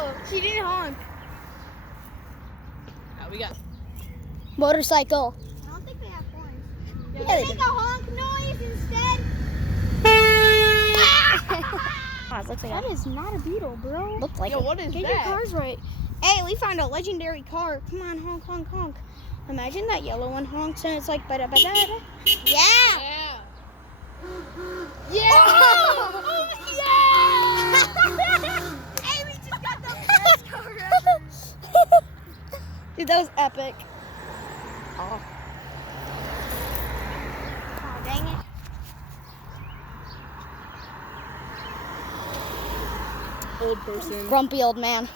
Oh, she didn't honk. What we got? Motorcycle. I don't think they have horns. Yeah, Can they you make a honk noise instead? Oh, it looks like That is not a beetle, bro. looks like Yo, it. what is Get that? your cars right. Hey, we found a legendary car. Come on, honk, honk, honk. Imagine that yellow one honks and it's like ba-da, ba-da, da. Yeah. Yeah. Yeah. Oh, yeah. Hey, we just got the best car ever. Dude, that was epic. Oh, dang it. Old person. Grumpy old man.